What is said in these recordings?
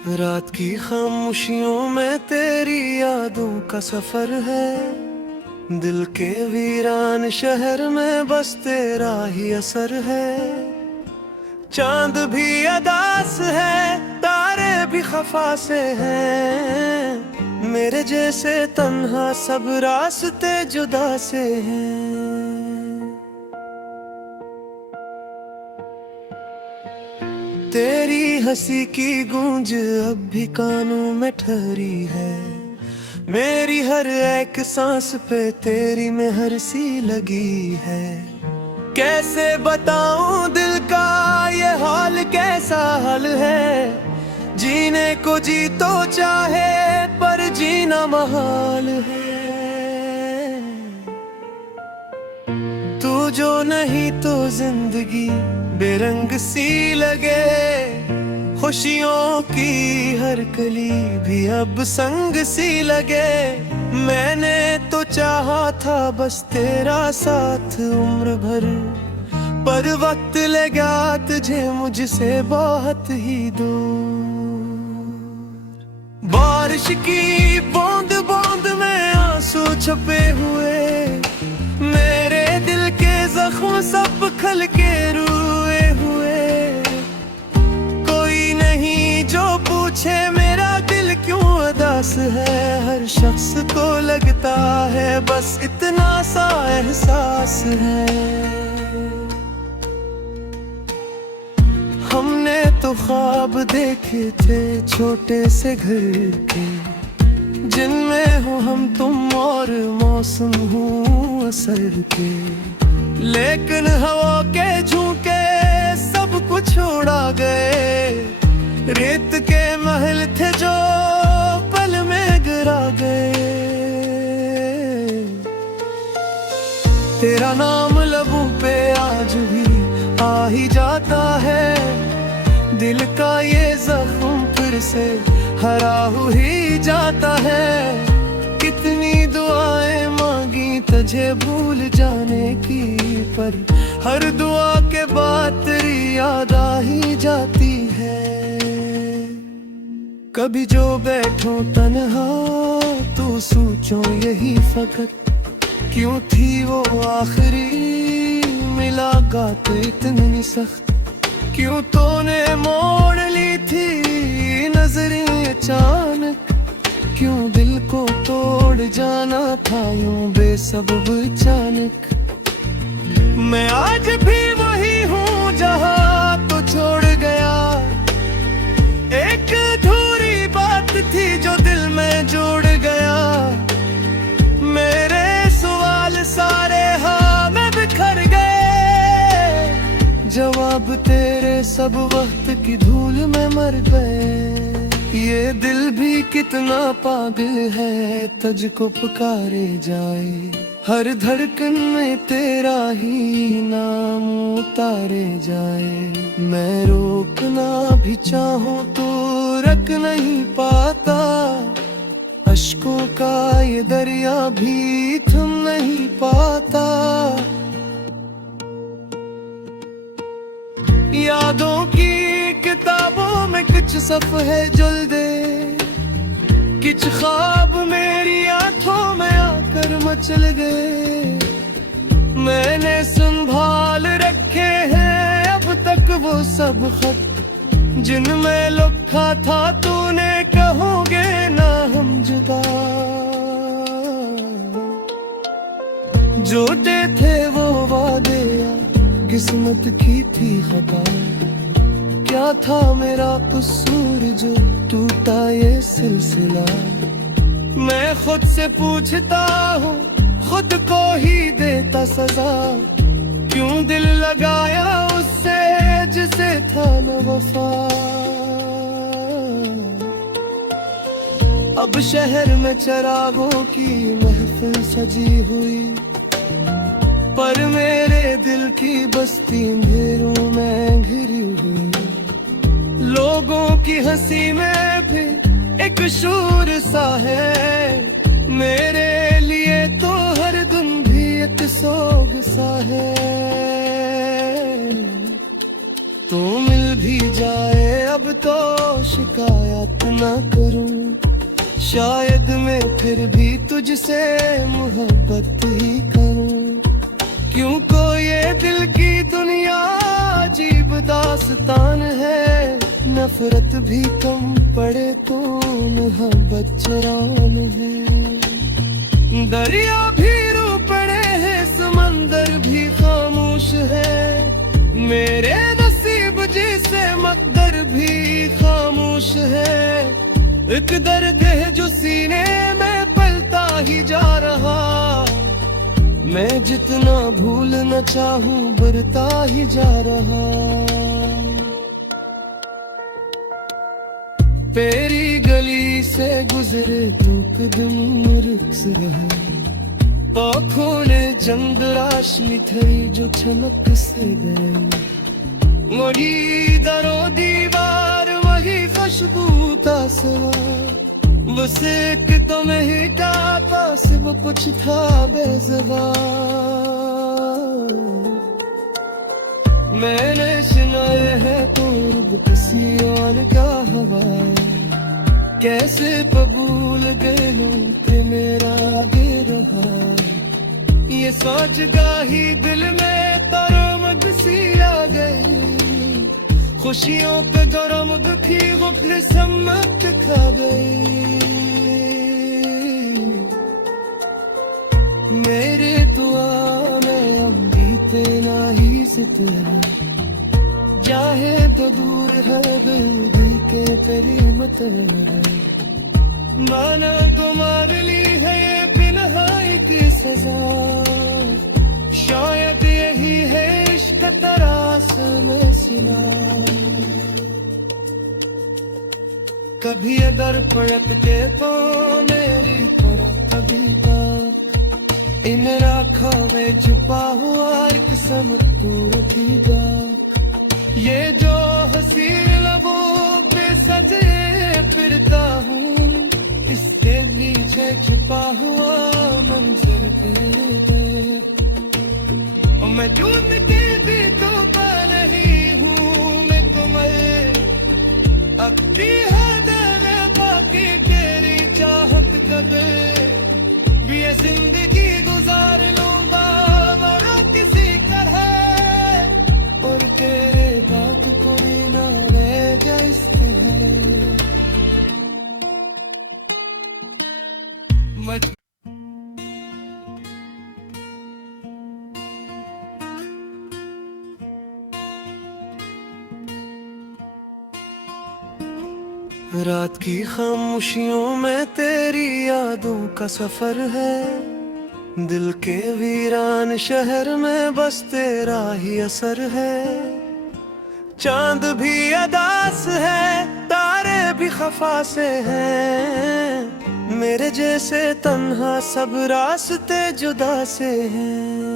रात की खामोशियों में तेरी यादों का सफर है। दिल के वीरान शहर में बस तेरा ही असर है। चांद भी अदास है, तारे भी खफा से हैं। मेरे जैसे तन्हा सब रास्ते जुदा से हैं। तेरी हंसी की गूंज अब भी कानों में ठहरी है। मेरी हर एक सांस पे तेरी मेहर सी लगी है। कैसे बताऊं दिल का ये हाल कैसा हाल है। जीने को जी तो चाहे पर जीना महाल है। तू जो नहीं तो जिंदगी बेरंग सी लगे। खुशियों की हर कली भी अब संग सी लगे। मैंने तो चाहा था बस तेरा साथ उम्र भर, पर वक्त लगा तुझे मुझसे बहुत ही दूर। बारिश की बूंद बूंद में आंसू छुपे हुए। मेरे दिल के जख्म सब खल के रुए हुए। कोई नहीं जो पूछे मेरा दिल क्यों उदास है। हर शख्स को लगता है बस इतना सा एहसास है। हमने तो ख्वाब देखे थे छोटे से घर के, जिनमें हो हम तुम और मौसम हूँ असर के। लेकिन हवा के झोंके सब कुछ उड़ा गए। रेत के महल थे जो पल में गिरा गए। तेरा नाम लबों पे आज भी आ ही जाता है। दिल का ये जख्म फिर से हरा ही जाता है। कितनी दुआएं मांगी तुझे भूल जाने की, पर हर दुआ के बाद तेरी याद आ ही जाती है। कभी जो बैठो तन्हा तो सोचो यही फकत, क्यों थी वो आखिरी मुलाकात इतनी सख्त। क्यों तूने मोड़ ली थी नजरें अचानक। क्यों दिल को तोड़ जाना था यूं बेसबब अचानक। मैं आज भी वही हूँ जहाँ तो छोड़ गया। एक अधूरी बात थी जो दिल में जोड़ गया। मेरे सवाल सारे हाँ में बिखर गए। जवाब तेरे सब वक्त की धूल में मर गए। ये दिल भी कितना पागल है तुझको पुकारे जाए। हर धड़कन में तेरा ही नाम उतारे जाए। मैं रोकना भी चाहूं तो रख नहीं पाता। अश्कों का ये दरिया भी थम नहीं पाता। यादों की किताबों में कुछ सफ़े जुल दे। कुछ ख्वाब मेरी आंखों में आकर मचल गए। मैंने संभाल रखे हैं अब तक वो सब खत, जिनमें लिखा था तूने कहोगे ना हम जुदा। जोते थे वो वादे किस्मत की थी खता। क्या था मेरा कसूर जो टूटा ये सिलसिला। मैं खुद से पूछता हूँ खुद को ही देता सजा। क्यों दिल लगाया उससे जिसे था न वफा। अब शहर में चिरागों की महफिल सजी हुई, पर मेरे दिल की बस्ती अंधेरों में घिरी हुई। लोगों की हंसी में फिर एक शूर सा है। मेरे लिए तो हर दिन भी एक सोग सा है। तो मिल भी जाए अब तो शिकायत ना करूं, शायद मैं फिर भी तुझसे मोहब्बत ही करूं। क्यों को ये दिल की दुनिया अजीब दास्तान है, नफरत भी कम पड़े तो मोहब्बत चरान है। दरिया भी रो पड़े हैं, समंदर भी खामोश है, मेरे नसीब जैसे मकदर भी खामोश है। एक दर्द है जो सीने में पलता ही जा रहा, मैं जितना भूलना चाहूं बढ़ता ही जा रहा। तेरी गली से गुजरे तो कदम रुक रहे, आँखों ने चंद रोशनी थी जो चमक से गए। वही दरो दीवार वही खुशबू तासवार, बस एक तो मैं ही था पास वो कुछ था बेज़बान। मैंने सुनाए है पूर्व किसी और का हवा, कैसे कबूल गए हो कि मेरा आगे रहा। ये सोच गाही दिल में तरमद सी आ गई, खुशियों पे गरम दुखी गुफल सम्मत खा गई। मेरे दुआ में अब बीते ना ही सितरा, चाहे तो दूर है दिल के तेरी मतरे। माना तो मार ली है ये बिनहाई की सजा, शायद यही है इश्क तरास में सिला। कभी अगर पलटते तो मेरी तरफ कभी बात, इन राखा में छुपा हुआ एक समतूर की बात। ये जो हंसी लबों पे सजे फिरता हूँ, इसके पीछे छुपा हुआ मंजर पे। मैं जून के भी तो पा नहीं हूँ, मैं तुम्हें अपनी हद में बाकी तेरी चाहत कदर भी ये जिंदगी गुजार लूंगा मरो किसी तरह, और तेरे बात कोई ना रह जाए इस तरह। रात की खामोशियों में तेरी यादों का सफर है, दिल के वीरान शहर में बस तेरा ही असर है। चांद भी अदास है, तारे भी खफा से हैं, मेरे जैसे तन्हा सब रास्ते जुदा से हैं।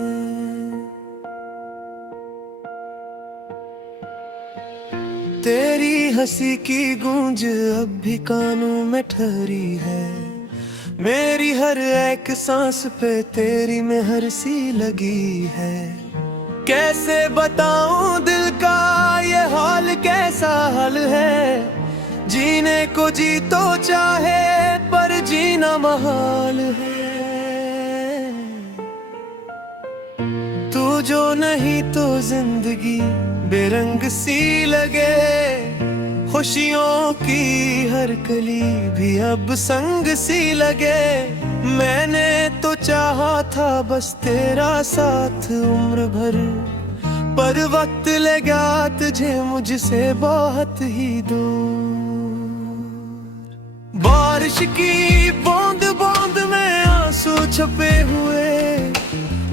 तेरी हंसी की गूंज अब भी कानों में ठहरी है, मेरी हर एक सांस पे तेरी मेहर सी लगी है। कैसे बताऊं दिल का ये हाल कैसा हाल है, जीने को जी तो चाहे पर जीना महाल है। तू जो नहीं तो जिंदगी बेरंग सी लगे, खुशियों की हर कली भी अब संग सी लगे। मैंने तो चाहा था बस तेरा साथ उम्र भर, पर वक्त लगा तुझे मुझसे बहुत ही दूर। बारिश की बूंद बूंद में आंसू छुपे हुए,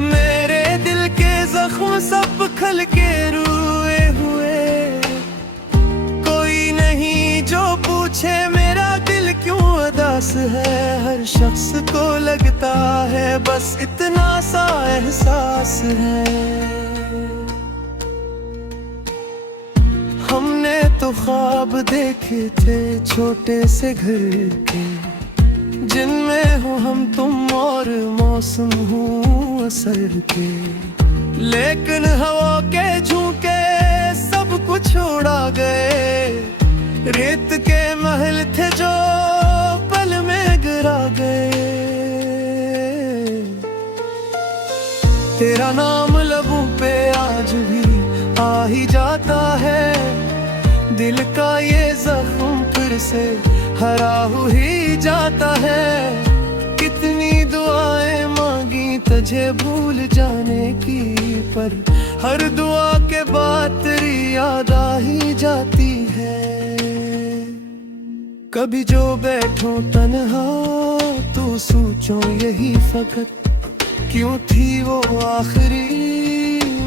मेरे दिल के जख्म सब खल के रुए हुए। कोई नहीं जो पूछे मेरा दिल क्यों उदास है, हर शख्स को लगता है बस इतना सा एहसास है। हमने तो ख्वाब देखे थे छोटे से घर के, जिनमें हो हम तुम और मौसम हूँ असर के। लेकिन हवा के झोंके सब कुछ उड़ा गए, रेत के महल थे जो पल में गिरा गए। तेरा नाम लबों पे आज भी आ ही जाता है, दिल का ये जख्म फिर से हरा ही जाता है। कितनी दुआएं मांगी तुझे भूल जाने की, पर हर दुआ के बाद तेरी याद आ ही जाती है। कभी जो बैठो तन्हा तो सोचो यही फकत, क्यों थी वो आखिरी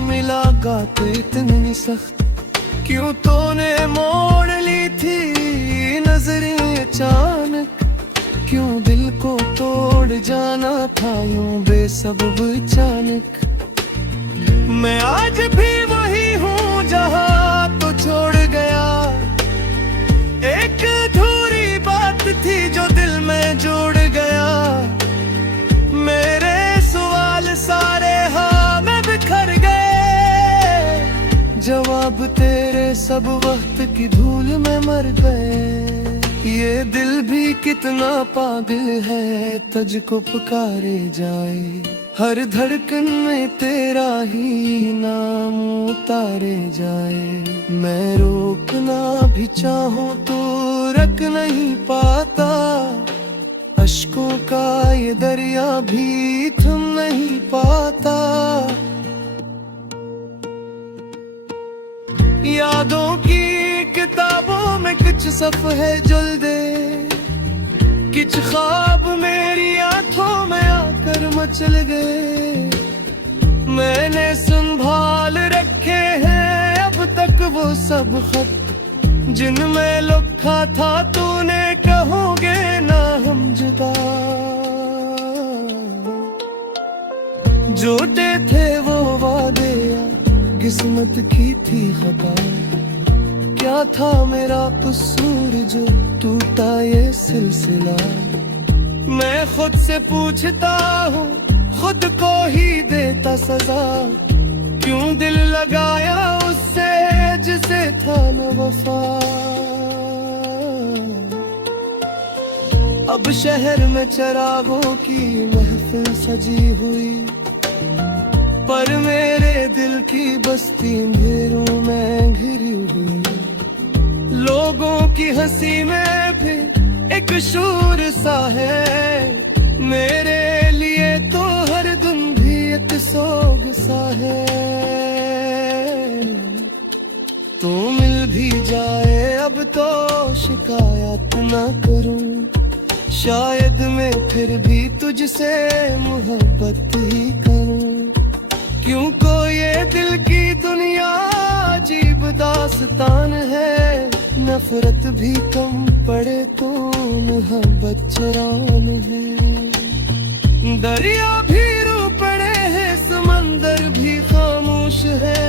मुलाकात इतनी सख्त, क्यों तूने मोड़ ली थी नजरें अचानक, क्यों दिल को तोड़ जाना था यूं बेसबब अचानक। मैं आज भी वही हूँ जहाँ तो छोड़ गया, एक अधूरी बात थी जो दिल में जोड़ गया। मेरे सवाल सारे हाँ में बिखर गए, जवाब तेरे सब वक्त की धूल में मर गए। ये दिल भी कितना पागल है तुझको पुकारे जाए, हर धड़कन में तेरा ही नाम उतारे जाए। मैं रोकना भी चाहूँ तो रख नहीं पाता, अश्कों का ये दरिया भी थम नहीं पाता। यादों की किताबों में कुछ सफ़े जुल दे, कुछ ख्वाब मेरी आंखों में आकर मचल गए। मैंने संभाल रखे हैं अब तक वो सब खत, जिनमें लिखा था तूने कहोगे ना हम जुदा। जोते थे वो वादे किस्मत की थी खता, क्या था मेरा कसूर जो टूटा ये सिलसिला। मैं खुद से पूछता हूँ खुद को ही देता सजा, क्यों दिल लगाया उससे जिसे था न वफा। अब शहर में चिरागों की महफिल सजी हुई, पर मेरे दिल की बस्ती अंधेरों में घिरी हुई। लोगों की हंसी में फिर एक शूर सा है, मेरे लिए तो हर दिन भी एक सोग सा है। तू मिल भी जाए अब तो शिकायत ना करूं, शायद मैं फिर भी तुझसे मोहब्बत ही करूं। क्यों को ये दिल की दुनिया अजीब दास्तान है, नफरत भी कम पड़े तो मोहब्बत चरान है। दरिया भी रो पड़े हैं समंदर भी खामोश है,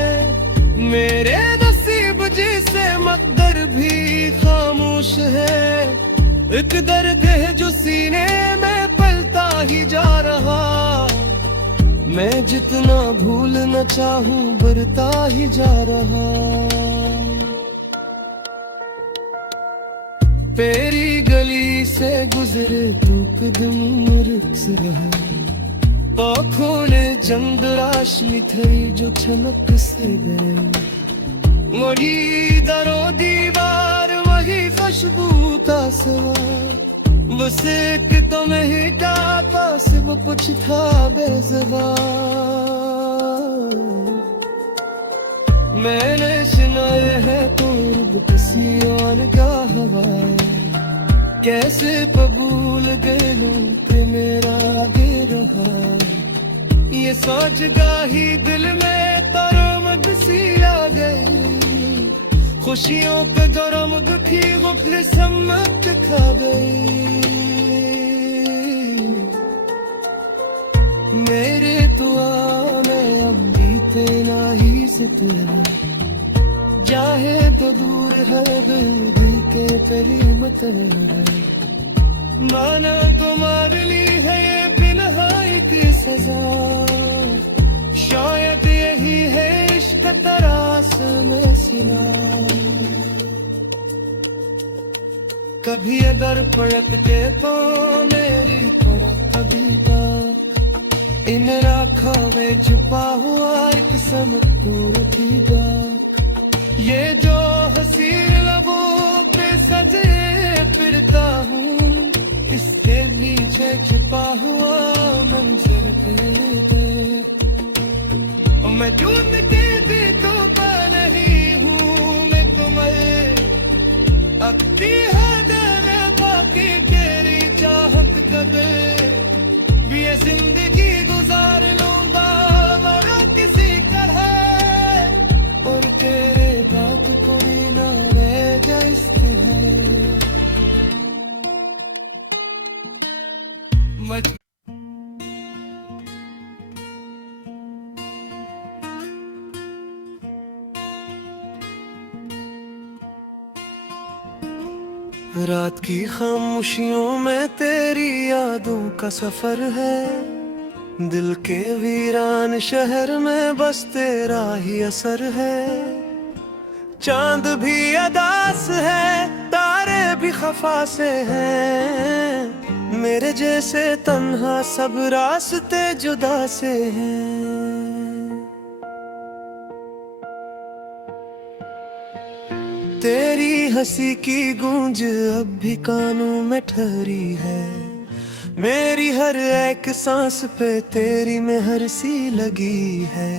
मेरे नसीब जैसे मकदर भी खामोश है। एक दर्द है जो सीने में पलता ही जा रहा, मैं जितना भूलना चाहूं बढ़ता ही जा रहा। तेरी गली से गुजरे तो कदम रुक रहे, आँखों ने जंग राशि थई जो चमक से गए। वही दरो दीवार वही खुशबू का सवार, बस एक तो नहीं था पास वो कुछ था बेज़बान। मैंने सुनाए है तो किसी और का हवा, कैसे कबूल गए हूँ कि मेरा आगे रहा। ये सोच गाही दिल में तरमद सी आ गई, खुशियों के दरम दुखी गुफर सम्मत खा गई। मेरे दुआ में अब बीते ना ही सितरे, चाहे तो दूर है दिल के तेरी मत है। माना तुम्हार ली है ये बिनहाई की सजा, शायद यही है इश्क तरास में सिना। भी ये दर पड़त के तो मेरी तरह कभी तक इन राखा में छुपा हुआ एक समूरतीगा। ये जो हंसी लबों पे सजे फिरता हूँ, इसके पीछे छिपा हुआ मंजर दे। मैं जून के गीतों का नहीं हूँ, मैं तुम्हें अपनी हद में बाकी तेरी चाहत कदर भी ये जिंदगी गुजार लूंगा मरा किसी तरह, और तेरे बात कोई ना रह जाए इस तरह। रात की खामोशियों में तेरी यादों का सफर है, दिल के वीरान शहर में बस तेरा ही असर है। चांद भी अदास है, तारे भी खफा से हैं, मेरे जैसे तन्हा सब रास्ते जुदा से हैं। तेरी हंसी की गूंज अब भी कानों में ठहरी है, मेरी हर एक सांस पे तेरी मेहर सी लगी है।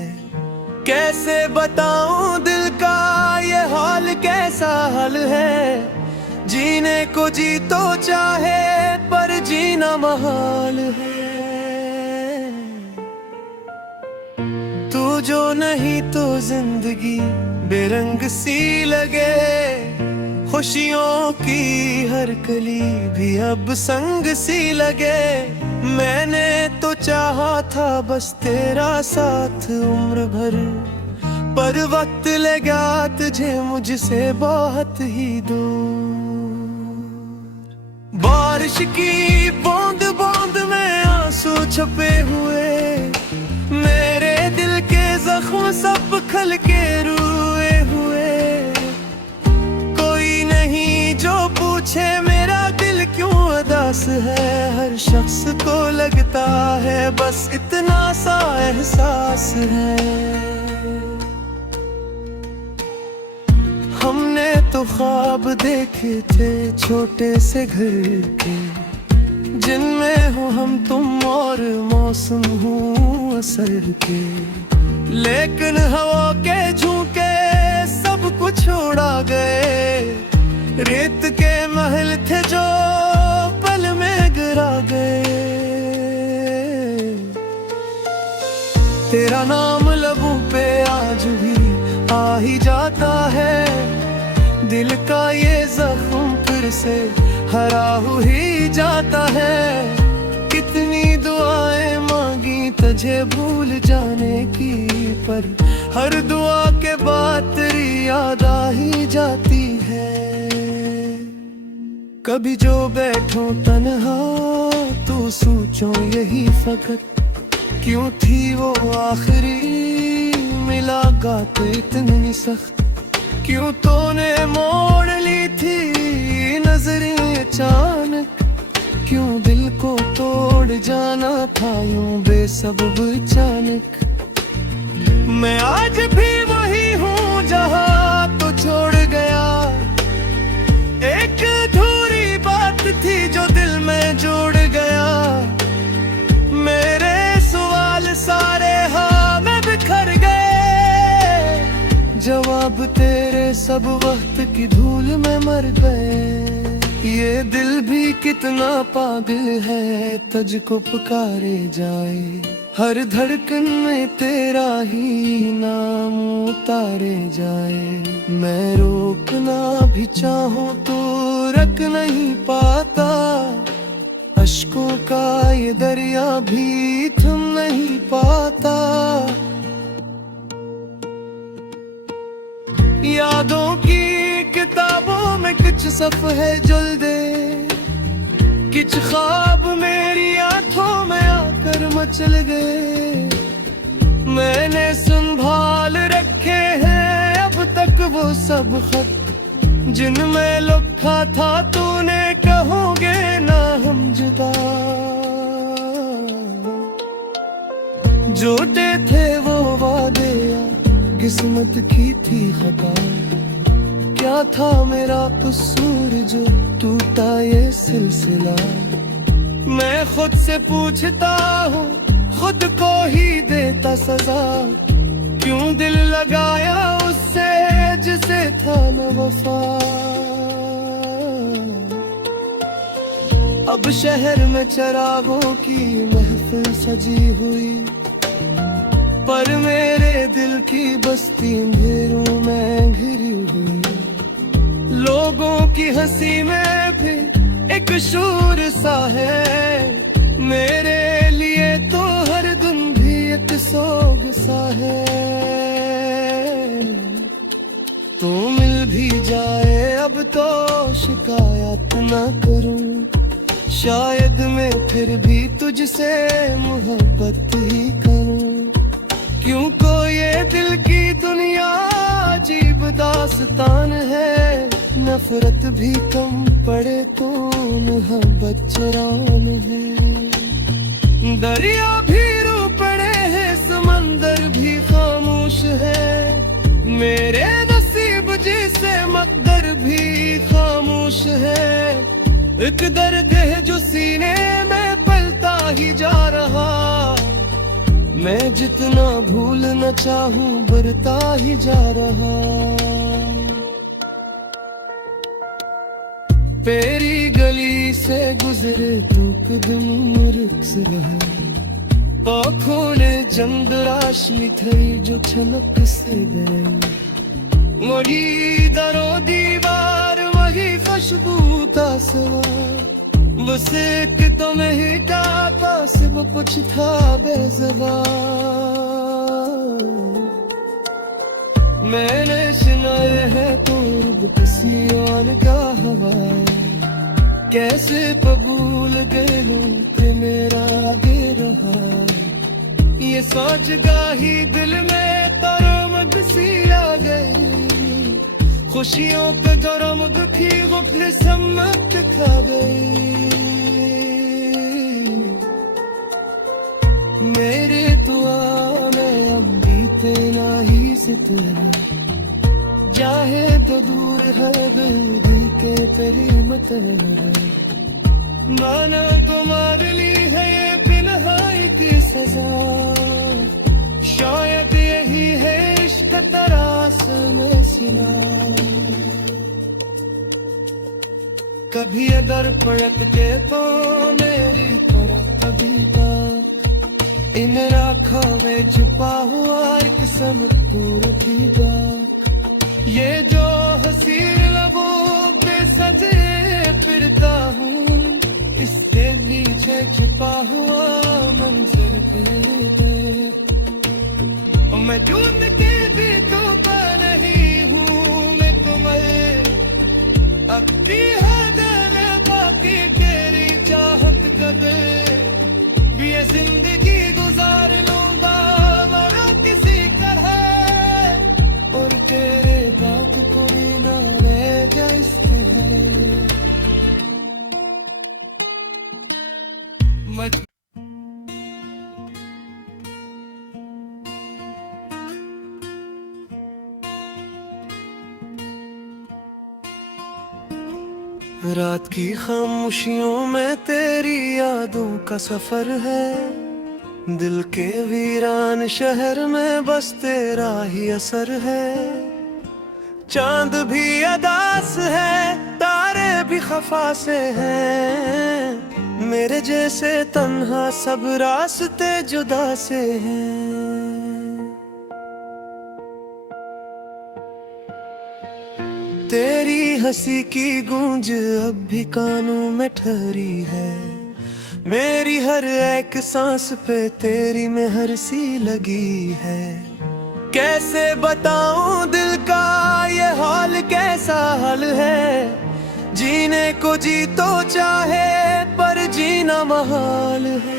कैसे बताऊं दिल का ये हाल कैसा हाल है, जीने को जी तो चाहे पर जीना महाल है। तू जो नहीं तो जिंदगी बेरंग सी लगे, खुशियों की हर कली भी अब संग सी लगे। मैंने तो चाहा था बस तेरा साथ उम्र भर, पर वक्त लगा तुझे मुझसे बहुत ही दूर। बारिश की बूंद बूंद में आंसू छुपे हुए, मेरे दिल के जख्म सब खल के रुए हुए। कोई नहीं जो पूछे मेरा दिल क्यों उदास है, हर शख्स को लगता है बस इतना सा एहसास है। हमने तो ख्वाब देखे थे छोटे से घर के, जिनमें हो हम तुम और मौसम हूँ असर के। लेकिन हवा के झोंके सब कुछ उड़ा गए, रेत के महल थे जो पल में गिरा गए। तेरा नाम लबों पे आज भी आ ही जाता है, दिल का ये जख्म फिर से हरा ही जाता है। कितनी दुआएं मांगी तुझे भूल जाने की, पर हर दुआ के बाद तेरी याद आ ही जाती है। कभी जो बैठो तन्हा तो सोचो यही फकत, क्यों थी वो आखिरी मुलाकात इतनी सख्त। क्यों तूने मोड़ ली थी नजरें अचानक, क्यों दिल को तोड़ जाना था यूं बेसबब अचानक। मैं आज भी वही हूँ जहाँ तो छोड़ गया, एक अधूरी बात थी जो दिल में जोड़ गया। मेरे सवाल सारे हाँ में बिखर गए, जवाब तेरे सब वक्त की धूल में मर गए। ये दिल भी कितना पागल है तुझको पुकारे जाए, हर धड़कन में तेरा ही नाम उतारे जाए। मैं रोकना भी चाहूं तो रख नहीं पाता, अश्कों का ये दरिया भी थम नहीं पाता। यादों की किताबों में कुछ सफ़े जुल दे, कुछ ख्वाब मेरी आंखों में आकर मचल गए। मैंने संभाल रखे हैं अब तक वो सब खत, जिनमें लिखा था तूने होंगे ना हम जुदा। जोते थे वो वादे या किस्मत की थी खता, क्या था मेरा कसूर जो टूटा ये सिलसिला। मैं खुद से पूछता हूँ, खुद को ही देता सजा, क्यों दिल लगाया उससे जिसे था न वफा। अब शहर में चिरागों की महफिल सजी हुई, पर मेरे दिल की बस्ती अंधेरों में घिरी हुई। लोगों की हंसी में भी एक शूर सा है, मेरे लिए तो हर दिन भी एक सोग सा है। तो मिल भी जाए अब तो शिकायत ना करूं, शायद मैं फिर भी तुझसे मोहब्बत ही करूं। क्यों को ये दिल की दुनिया अजीब दास्तान है, नफरत भी कम पड़े तो मोहब्बत चरान है। दरिया भी रो पड़े हैं, समंदर भी खामोश है, मेरे नसीब जैसे मकदर भी खामोश है। एक दर्द है जो सीने में पलता ही जा रहा, मैं जितना भूलना चाहूं बढ़ता ही जा रहा। तेरी गली से गुजरे तो कदम रुक रहे, आँखों ने चंद राशि थई जो छलक से गए। वही दरो दीवार वही खुशबू का सवार, बस एक तो नहीं था पास वो कुछ था बेज़बान। मैंने सुनाए है कुर्ब किसी और का हवाए, कैसे कबूल गए हो कि मेरा आगे रहा। ये सोच गाही दिल में तरोमत सी आ गई, खुशियों पे गरम दुखी गुफले सम्मत खा गई। मेरे दुआ में अब बीते ना ही सितरे, चाहे तो दूर है बेदी के तेरी मतलब। माना तो मार ली है ये बिनहाई की सजा, शायद यही है इश्क तरास में सिला। कभी अगर पलट के तो मेरी तरफ कभी बात, इन राखों में छुपा हुआ एक समतूर की बात। ये जो हसीन लबों पे सजे फिरता हूँ, इसके नीचे छुपा हुआ मंजर पे मैं जून के भी टूटा नहीं हूँ। मैं तुम्हें अपनी हद में बाकी तेरी चाहत कदर ये जिंदगी गुजार लूंगा मरो किसी तरह, और तेरे बात कोई ना रह जाए इस तरह। रात की खामोशियों में तेरी यादों का सफर है, दिल के वीरान शहर में बस तेरा ही असर है। चांद भी अदास है, तारे भी खफा से हैं, मेरे जैसे तन्हा सब रास्ते जुदा से हैं। तेरी हंसी की गूंज अब भी कानों में ठहरी है, मेरी हर एक सांस पे तेरी मेहर सी लगी है। कैसे बताऊं दिल का ये हाल कैसा हाल है, जीने को जी तो चाहे पर जीना महाल है।